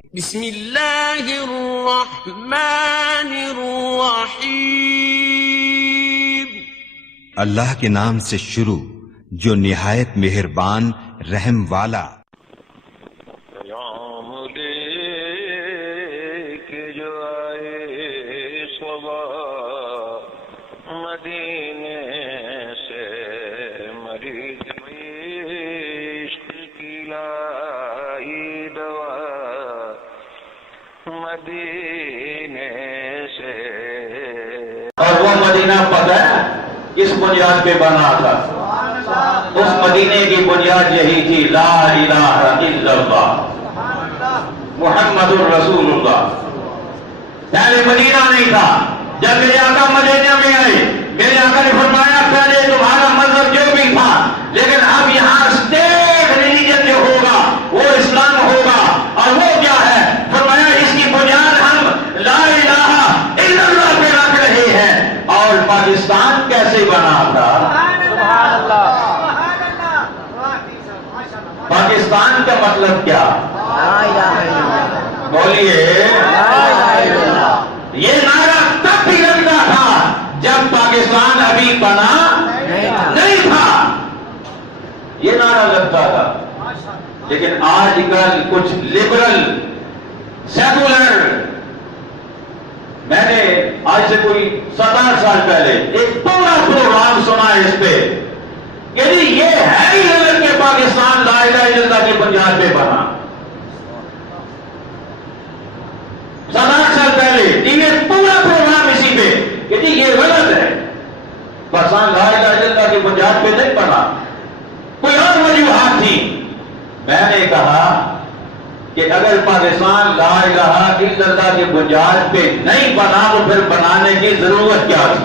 بسم اللہ الرحمن الرحیم. اللہ کے نام سے شروع جو نہایت مہربان رحم والا. پیام لے کے جو آئے صبا مدینے سے مریض عشق کی لائی دوا مدینے سے. اور وہ مدینہ پتہ ہے کس بنیاد پہ بنا تھا؟ اس مدینے کی بنیاد یہی تھی لا الہ الا اللہ محمد الرسول اللہ. پہلے مدینہ نہیں تھا. جب میرے آقا مدینہ میں آئے میرے آقا نے فرمایا پہلے تمہارا مذہب جو بھی تھا لیکن اب یہاں اسٹیٹ ریلیجن جو ہوگا وہ اسلام ہوگا. اور وہ کیا ہے؟ فرمایا اس کی بنیاد ہم لا الہ الا اللہ پہ رکھ رہے ہیں. اور پاکستان کیسے بنا تھا؟ پاکستان کا مطلب کیا؟ بولیے. یہ نعرہ تب بھی لگتا تھا جب پاکستان ابھی بنا نہیں تھا. یہ نعرہ لگتا تھا. لیکن آج کل کچھ لبرل سیکولر، میں نے آج سے کوئی 17 سال پہلے ایک پورا پروگرام سنا اس پہ کہ جی یہ ہے ہی غلط کہ پاکستان لا الہ الا اللہ کی بنیاد پہ بنا. 17 سال پہلے ٹی وی پورا پروگرام اسی پہ کہ جی یہ غلط ہے پاکستان لا الہ الا اللہ کی بنیاد پہ نہیں بنا. کوئی اور وجوہات تھی. میں نے کہا کہ اگر پاکستان لا الہ الا اللہ کی بنیاد پہ نہیں بنا تو پھر بنانے کی ضرورت کیا تھی؟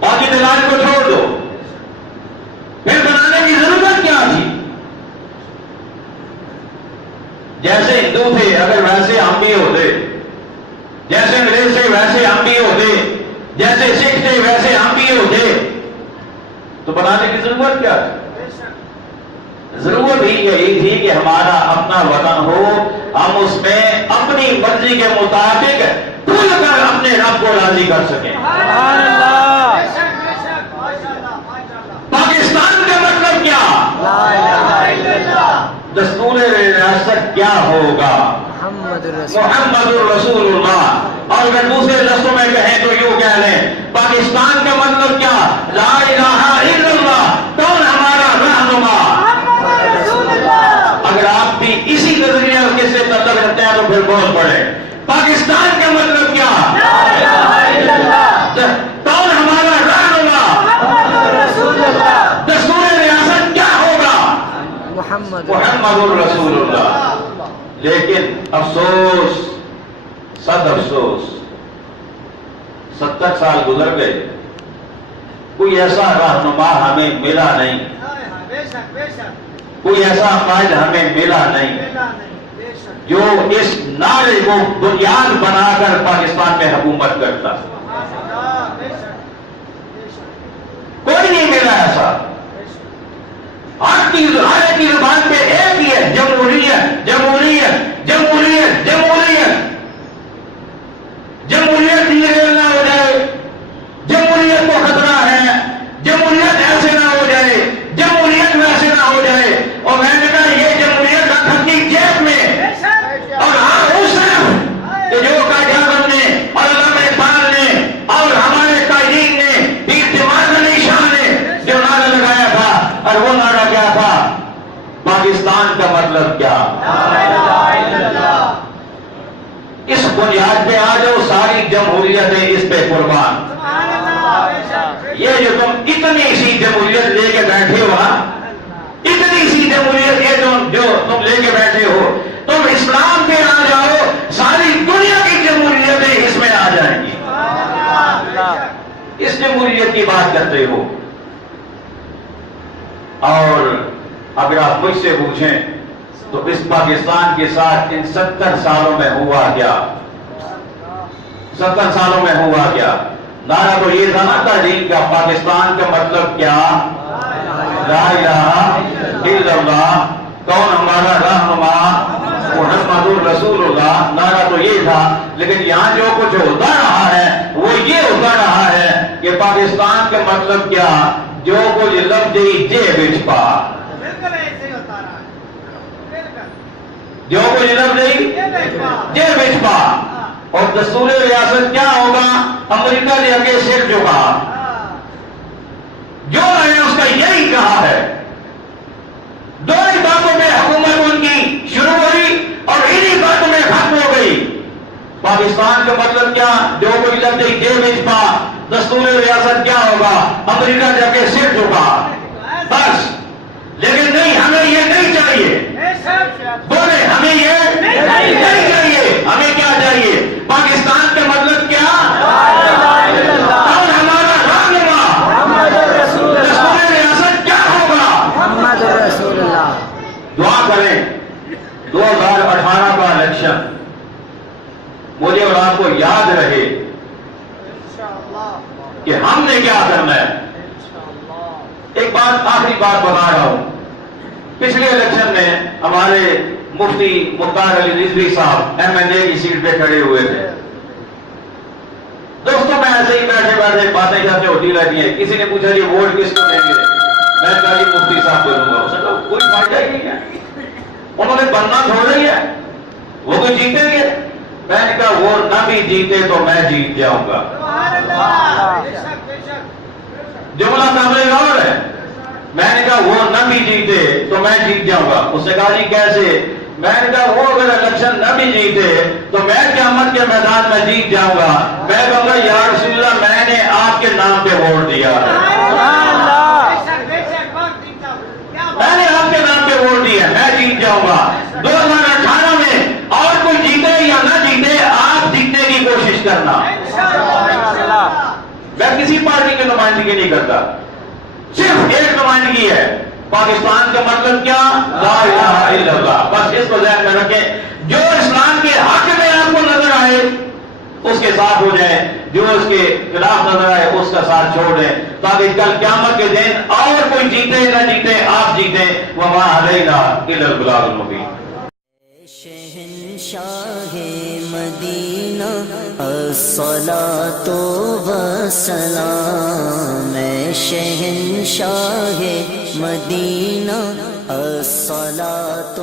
باقی دلال کو چھوڑ دو، پھر بنانے کی ضرورت کیا تھی؟ جیسے ہندو تھے اگر ویسے ہم بھی ہوتے، جیسے انگریز تھے ویسے ہم بھی ہوتے، جیسے سکھ تھے ویسے ہم بھی ہوتے تو بنانے کی ضرورت کیا تھی؟ ضرورت ہی یہی تھی کہ ہمارا اپنا وطن ہو، ہم اس میں اپنی مرضی کے مطابق کھل کر اپنے رب کو راضی کر سکیں. پاکستان کا مطلب کیا؟ دستور ریاست کیا ہوگا؟ محمد الرسول اللہ. اور اگر دوسرے لفظوں میں کہیں تو یوں کہہ لیں پاکستان کا مطلب کیا؟ لا الہ الا اللہ. کون ہمارا رہنما؟ اگر آپ بھی اسی نظریے کے سے تعلق رکھتے ہیں تو پھر بول پڑے. پاکستان کا مطلب کیا؟ لا الہ الا اللہ. کون ہمارا رہنما؟ دستور ریاست کیا ہوگا؟ محمد الرسول اللہ. لیکن افسوس، صد افسوس، 70 سال گزر گئے، کوئی ایسا رہنما ہمیں ملا نہیں، کوئی ایسا قائد ہمیں ملا نہیں جو اس نعرے کو بنیاد بنا کر پاکستان میں حکومت کرتا. کوئی نہیں ملا ایسا. ہر کی زبان پہ ایک ہی ہے جمہوریت جمہوریت جمہوریت جمہوریت. جمہوریت ڈیلیور نہ ہو جائے، جمہوریت کو خطرہ ہے، جمہوریت ایسے نہ ہو جائے، جمہوریت ویسے نہ ہو جائے. اور میں نے کہا یہ جمہوریت رکھ اپنی جیب میں اور ہاں اس طرف کہ جو قائد اعظم نے اور علامہ اقبال نے اور ہمارے قائدین نے پیر جماعت علی شاہ نے جو نعرہ لگایا تھا. اور وہ نعرہ کیا تھا؟ پاکستان کا مطلب کیا؟ اس بنیاد پہ آ جاؤ ساری جمہوریتیں اس پہ قربان. یہ جو تم اتنی سی جمہوریت لے کے بیٹھے ہو نا، اتنی سی جمہوریت یہ جو تم لے کے بیٹھے ہو، تم اسلام پہ آ جاؤ ساری دنیا کی جمہوریتیں اس میں آ جائیں گی. اس جمہوریت کی بات کرتے ہو. اور اگر آپ مجھ سے پوچھیں تو اس پاکستان کے ساتھ ان 70 سالوں میں ہوا کیا؟ 70 سالوں میں ہوا کیا؟ نعرہ تو یہ تھا نا تحریک کا پاکستان کا مطلب کیا؟ لا الہ الا اللہ. کون ہمارا رہنما؟ لیکن یہاں جو کچھ ہوتا رہا ہے وہ یہ ہوتا رہا ہے کہ پاکستان کے مطلب کیا، جو کچھ لفظ جے بچ پا، جو کچھ لفظ جے بچ پا، اور دستور ریاست کیا ہوگا، امریکہ نے اگے سر جھکا، جو میں نے اس کا یہی کہا ہے، دو ہی باتوں میں حکومت ان کی شروع ہوئی اور انہی باتوں میں ختم ہو گئی۔ پاکستان کا مطلب کیا، جو کوئی لفظ جے بچ پا، دستور ریاست کیا ہوگا، امریکہ جا کے سر جھکا، بس۔ لیکن نہیں، ہمیں یہ نہیں چاہیے، بولے ہمیں یہ نہیں چاہیے، ہمیں کیا چاہیے، پاکستان کا مطلب کیا، اور ہمارا رہنما دستور ریاست کیا ہوگا۔ دعا کریں 2018 کا الیکشن مجھے اور آپ کو یاد رہے کہ ہم نے کیا کرنا ہے۔ ایک بات، آخری بات بتا رہا ہوں، پچھلے الیکشن میں ہمارے مفتی مختار علی رضوی صاحب MLA کی سیٹ پہ کھڑے ہوئے تھے۔ دوستوں میں ایسے ہی بیٹھے بیٹھے باتیں جاتے ہوتی رہتی ہیں، کسی نے پوچھا جی ووٹ کس کو دیں گے، میں نے کہا جی مفتی صاحب کو دوں گا، اس نے کہا کوئی فائدہ ہی نہیں ہے، انہوں نے بننا تھوڑا ہی ہے، وہ تو جیتیں گے۔ میں نے کہا وہ نہ بھی جیتے تو میں جیت جاؤں گا، جملہ قابل غور ہے۔ میں نے کہا وہ نہ بھی جیتے تو میں جیت جاؤں گا۔ اس نے کہا جی کیسے؟ میں نے کہا وہ اگر الیکشن نہ بھی جیتے تو میں قیامت کے میدان میں جیت جاؤں گا، میں کہوں گا یا رسول اللہ میں نے آپ کے نام پہ ووٹ دیا ہے، میں نے آپ کے نام پہ ووٹ دیا، میں جیت جاؤں گا۔ 2018 میں اور کوئی جیتے یا نہ جیتے، آپ جیتنے کی کوشش کرنا۔ میں کسی پارٹی کی نمائندگی نہیں کرتا، صرف ایک نمائندگی ہے، پاکستان کا مطلب کیا، لا الہ الا اللہ، بس اس کو ذہن میں رکھیں۔ جو اسلام کے حق میں آپ کو نظر آئے اس کے ساتھ ہو جائیں، جو اس کے خلاف نظر آئے اس کا ساتھ چھوڑ دیں، تاکہ کل قیامت کے دن اور کوئی جیتے نہ جیتے آپ جیتیں، وما علینا الا البلاغ المبین۔ شہنشاہ مدینہ الصلاۃ والسلام، شہنشاہ مدینہ الصلاۃ